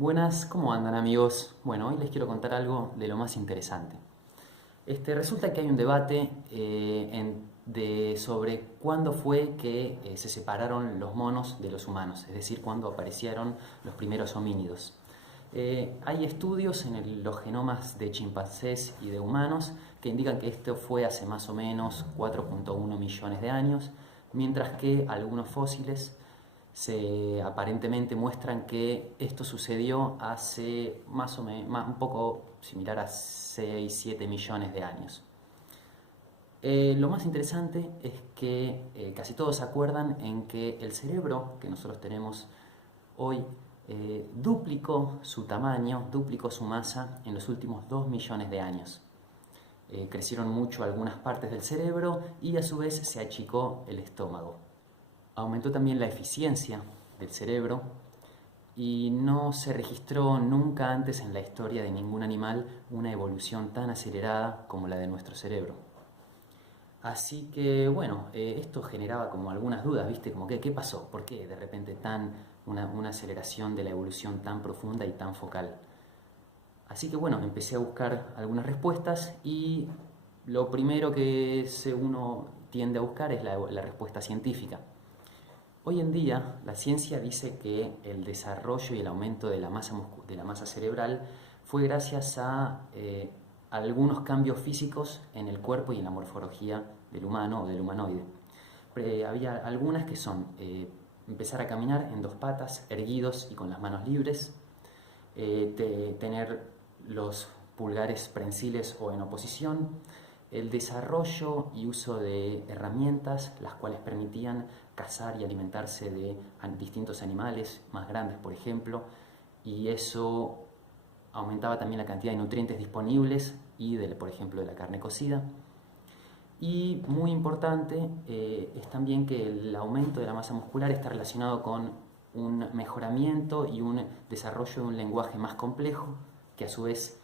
Buenas, ¿cómo andan amigos? Bueno, hoy les quiero contar algo de lo más interesante. Resulta que hay un debate sobre cuándo fue que se separaron los monos de los humanos, es decir, cuándo aparecieron los primeros homínidos. Hay estudios en los genomas de chimpancés y de humanos que indican que esto fue hace más o menos 4,1 millones de años, mientras que algunos fósiles aparentemente muestran que esto sucedió hace más o menos un poco similar a 6-7 millones de años. Lo más interesante es que casi todos se acuerdan en que el cerebro que nosotros tenemos hoy duplicó su tamaño, duplicó su masa en los últimos 2 millones de años. Crecieron mucho algunas partes del cerebro y a su vez se achicó el estómago. Aumentó también la eficiencia del cerebro y no se registró nunca antes en la historia de ningún animal una evolución tan acelerada como la de nuestro cerebro. Así que bueno, esto generaba como algunas dudas, ¿viste? Como que, ¿qué pasó? ¿Por qué de repente una aceleración de la evolución tan profunda y tan focal? Así que bueno, empecé a buscar algunas respuestas y lo primero que uno tiende a buscar es la respuesta científica. Hoy en día la ciencia dice que el desarrollo y el aumento de la masa cerebral fue gracias a algunos cambios físicos en el cuerpo y en la morfología del humano o del humanoide. Había algunas que son empezar a caminar en dos patas, erguidos y con las manos libres, tener los pulgares prensiles o en oposición, el desarrollo y uso de herramientas las cuales permitían cazar y alimentarse de distintos animales más grandes, por ejemplo, y eso aumentaba también la cantidad de nutrientes disponibles y, por ejemplo, de la carne cocida. Y muy importante es también que el aumento de la masa muscular está relacionado con un mejoramiento y un desarrollo de un lenguaje más complejo que a su vez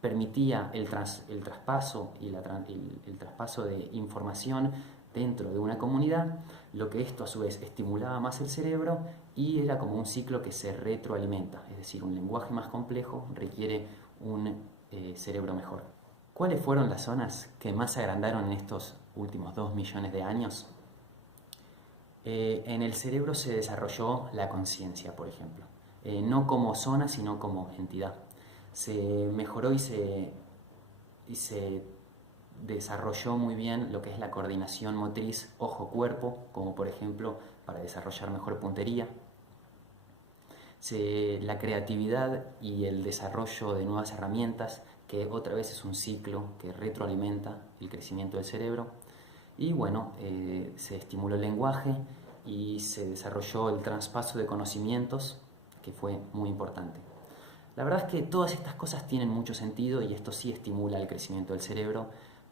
permitía el traspaso y el traspaso de información dentro de una comunidad, lo que esto a su vez estimulaba más el cerebro y era como un ciclo que se retroalimenta, es decir, un lenguaje más complejo requiere un cerebro mejor. ¿Cuáles fueron las zonas que más se agrandaron en estos últimos 2 millones de años? En el cerebro se desarrolló la conciencia, por ejemplo, no como zona, sino como entidad. Se mejoró y se desarrolló muy bien lo que es la coordinación motriz ojo-cuerpo, como por ejemplo para desarrollar mejor puntería. La creatividad y el desarrollo de nuevas herramientas, que otra vez es un ciclo que retroalimenta el crecimiento del cerebro. Y bueno, se estimuló el lenguaje y se desarrolló el traspaso de conocimientos, que fue muy importante. La verdad es que todas estas cosas tienen mucho sentido y esto sí estimula el crecimiento del cerebro,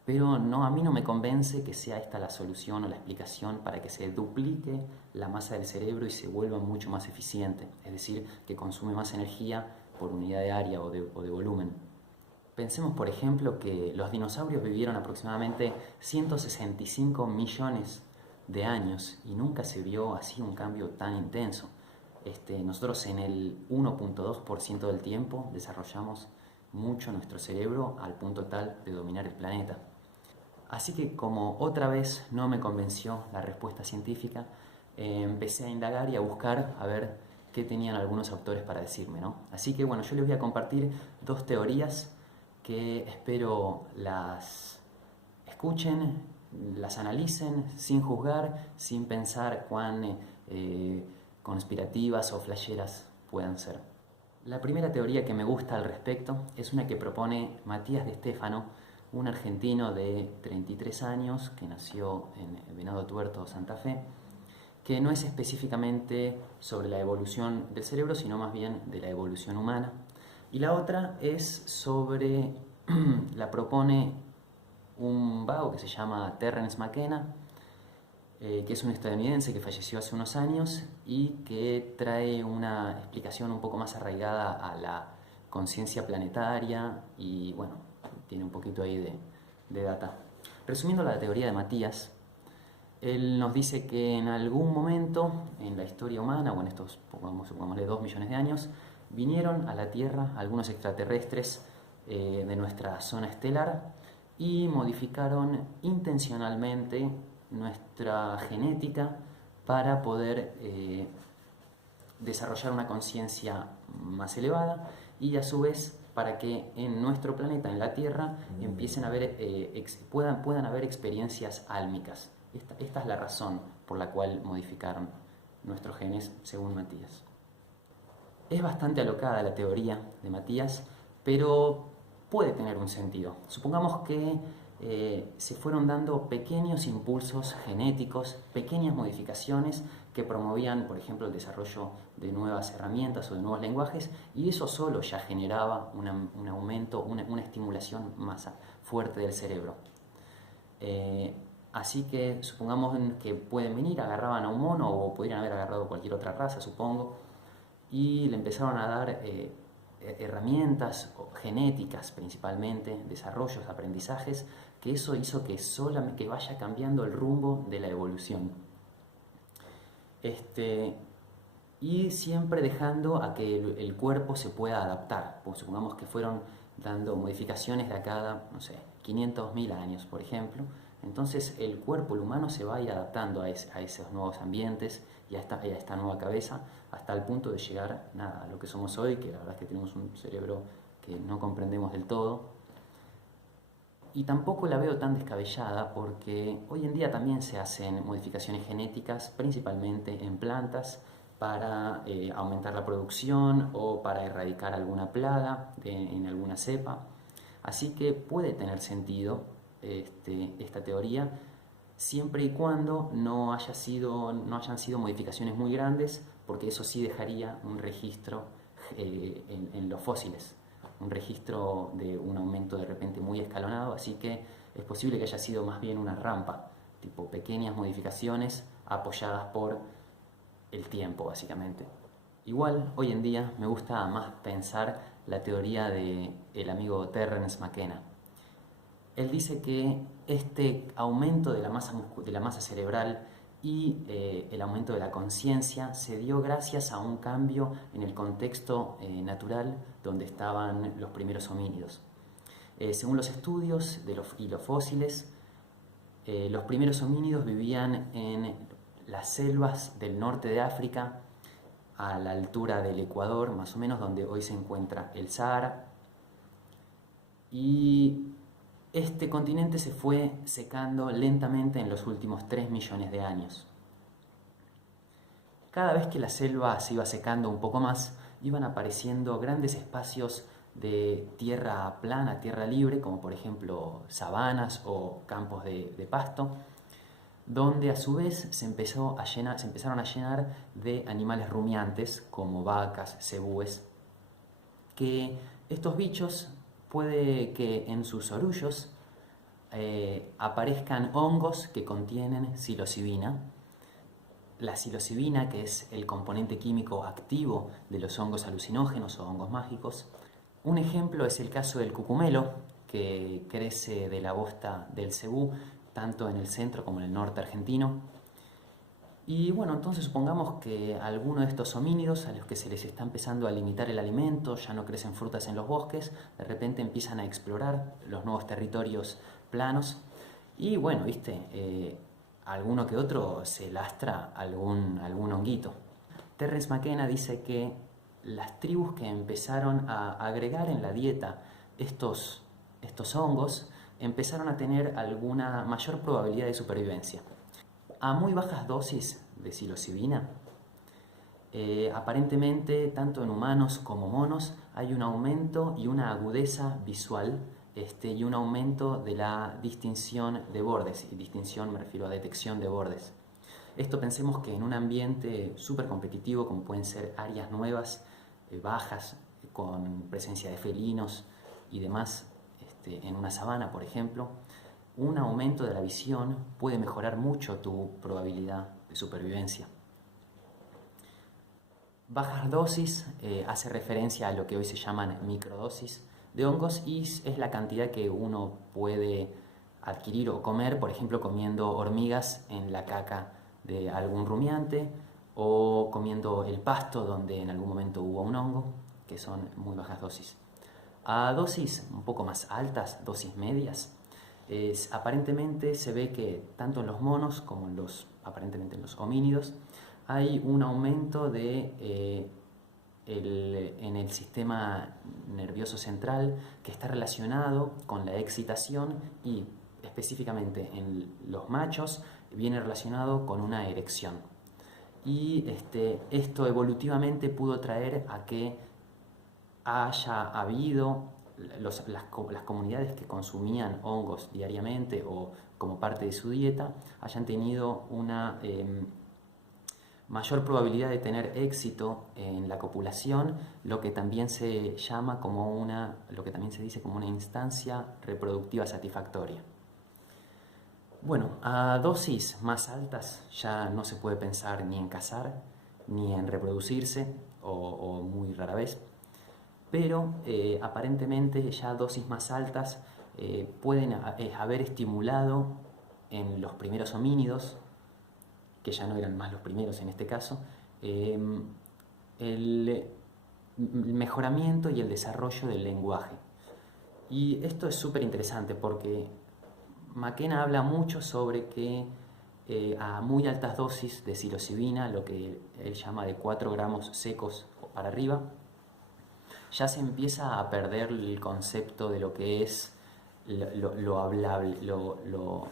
pero no, a mí no me convence que sea esta la solución o la explicación para que se duplique la masa del cerebro y se vuelva mucho más eficiente, es decir, que consume más energía por unidad de área o de volumen. Pensemos, por ejemplo, que los dinosaurios vivieron aproximadamente 165 millones de años y nunca se vio así un cambio tan intenso. Nosotros en el 1,2% del tiempo desarrollamos mucho nuestro cerebro al punto tal de dominar el planeta. Así que como otra vez no me convenció la respuesta científica, empecé a indagar y a buscar a ver qué tenían algunos autores para decirme, ¿no? Así que bueno, yo les voy a compartir dos teorías que espero las escuchen, las analicen sin juzgar, sin pensar cuán conspirativas o flasheras puedan ser. La primera teoría que me gusta al respecto es una que propone Matías de Stefano, un argentino de 33 años que nació en Venado Tuerto, Santa Fe, que no es específicamente sobre la evolución del cerebro, sino más bien de la evolución humana. Y la otra es la propone un vago que se llama Terence McKenna, que es un estadounidense que falleció hace unos años y que trae una explicación un poco más arraigada a la conciencia planetaria y bueno, tiene un poquito ahí de data. Resumiendo la teoría de Matías, él nos dice que en algún momento en la historia humana, o en estos, pongámosle 2 millones de años, Vinieron a la Tierra algunos extraterrestres de nuestra zona estelar y modificaron intencionalmente nuestra genética para poder desarrollar una conciencia más elevada y a su vez para que en nuestro planeta, en la Tierra, empiecen a haber, puedan haber experiencias álmicas. Esta es la razón por la cual modificaron nuestros genes, según Matías. Es bastante alocada la teoría de Matías, pero puede tener un sentido. Supongamos que se fueron dando pequeños impulsos genéticos, pequeñas modificaciones que promovían, por ejemplo, el desarrollo de nuevas herramientas o de nuevos lenguajes, y eso solo ya generaba un aumento, una estimulación más fuerte del cerebro. Así que supongamos que pueden venir, agarraban a un mono o podrían haber agarrado cualquier otra raza, supongo, y le empezaron a dar herramientas genéticas principalmente, desarrollos, aprendizajes, que eso hizo que vaya cambiando el rumbo de la evolución. Y siempre dejando a que el cuerpo se pueda adaptar. Pues supongamos que fueron dando modificaciones de a cada, no sé, 500.000 años, por ejemplo. Entonces el cuerpo, el humano, se va a ir adaptando a esos nuevos ambientes y a esta nueva cabeza, hasta el punto de llegar a lo que somos hoy, que la verdad es que tenemos un cerebro que no comprendemos del todo. Y tampoco la veo tan descabellada porque hoy en día también se hacen modificaciones genéticas, principalmente en plantas, para aumentar la producción o para erradicar alguna plaga en alguna cepa. Así que puede tener sentido esta teoría, siempre y cuando no hayan sido modificaciones muy grandes, porque eso sí dejaría un registro en los fósiles, un registro de un aumento de repente muy escalonado, así que es posible que haya sido más bien una rampa, tipo pequeñas modificaciones apoyadas por el tiempo, básicamente. Igual, hoy en día me gusta más pensar la teoría del amigo Terence McKenna. Él dice que este aumento de la masa cerebral y el aumento de la conciencia se dio gracias a un cambio en el contexto natural donde estaban los primeros homínidos. Según los estudios y los fósiles, los primeros homínidos vivían en las selvas del norte de África, a la altura del Ecuador, más o menos, donde hoy se encuentra el Sahara. Y este continente se fue secando lentamente en los últimos 3 millones de años. Cada vez que la selva se iba secando un poco más, iban apareciendo grandes espacios de tierra plana, tierra libre, como por ejemplo sabanas o campos de pasto, donde a su vez se empezaron a llenar de animales rumiantes como vacas, cebúes, que estos bichos puede que en sus orullos aparezcan hongos que contienen psilocibina. La psilocibina, que es el componente químico activo de los hongos alucinógenos o hongos mágicos. Un ejemplo es el caso del cucumelo, que crece de la bosta del cebú, tanto en el centro como en el norte argentino. Y bueno, entonces supongamos que alguno de estos homínidos a los que se les está empezando a limitar el alimento, ya no crecen frutas en los bosques, de repente empiezan a explorar los nuevos territorios planos y bueno, alguno que otro se lastra algún honguito. Terence McKenna dice que las tribus que empezaron a agregar en la dieta estos hongos empezaron a tener alguna mayor probabilidad de supervivencia. A muy bajas dosis de psilocibina, aparentemente tanto en humanos como monos hay un aumento y una agudeza visual y un aumento de la distinción de bordes, y distinción me refiero a detección de bordes. Esto pensemos que en un ambiente súper competitivo, como pueden ser áreas nuevas, bajas, con presencia de felinos y demás, en una sabana, por ejemplo, un aumento de la visión puede mejorar mucho tu probabilidad de supervivencia. Bajas dosis hace referencia a lo que hoy se llaman microdosis de hongos y es la cantidad que uno puede adquirir o comer, por ejemplo, comiendo hormigas en la caca de algún rumiante o comiendo el pasto donde en algún momento hubo un hongo. que son muy bajas dosis. A dosis un poco más altas, dosis medias, aparentemente se ve que tanto en los monos como aparentemente en los homínidos hay un aumento en el sistema nervioso central que está relacionado con la excitación y específicamente en los machos viene relacionado con una erección. Y esto evolutivamente pudo traer a que haya habido las comunidades que consumían hongos diariamente o como parte de su dieta hayan tenido una mayor probabilidad de tener éxito en la copulación, lo que también se llama lo que también se dice como una instancia reproductiva satisfactoria. Bueno, a dosis más altas ya no se puede pensar ni en cazar ni en reproducirse o muy rara vez, pero aparentemente ya a dosis más altas pueden haber estimulado en los primeros homínidos, que ya no eran más los primeros en este caso, el mejoramiento y el desarrollo del lenguaje. Y esto es súper interesante porque McKenna habla mucho sobre que a muy altas dosis de psilocibina, lo que él llama de 4 gramos secos para arriba, ya se empieza a perder el concepto de lo que es lo hablable, lo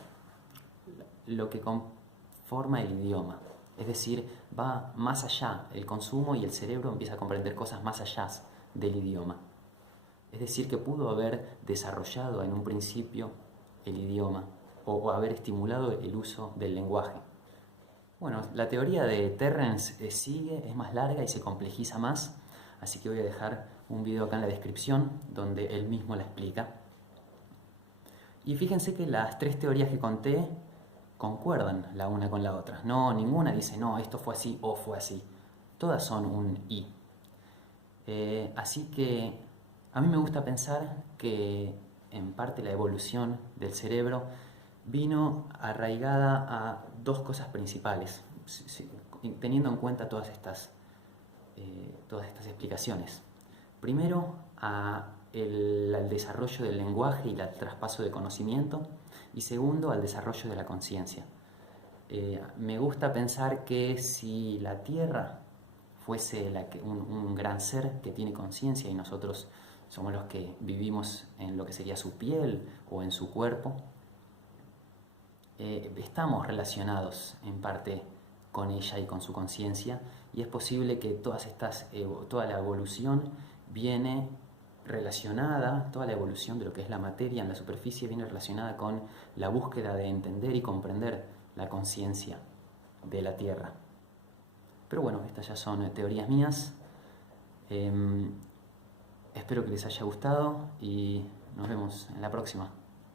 que conforma el idioma. Es decir, va más allá el consumo y el cerebro empieza a comprender cosas más allá del idioma. Es decir, que pudo haber desarrollado en un principio el idioma o haber estimulado el uso del lenguaje. Bueno, la teoría de Terrence sigue, es más larga y se complejiza más, así que voy a dejar un video acá en la descripción donde él mismo la explica. Y fíjense que las 3 teorías que conté concuerdan la una con la otra. No, ninguna dice, no, esto fue así o fue así. Todas son un y. Así que a mí me gusta pensar que en parte la evolución del cerebro vino arraigada a 2 cosas principales, teniendo en cuenta todas estas explicaciones. Primero, al desarrollo del lenguaje y al traspaso de conocimiento, y segundo, al desarrollo de la conciencia. Me gusta pensar que si la Tierra fuese un gran ser que tiene conciencia y nosotros somos los que vivimos en lo que sería su piel o en su cuerpo, estamos relacionados en parte con ella y con su conciencia, y es posible que toda la evolución viene relacionada, toda la evolución de lo que es la materia en la superficie viene relacionada con la búsqueda de entender y comprender la conciencia de la Tierra. Pero bueno, estas ya son teorías mías. Espero que les haya gustado y nos vemos en la próxima.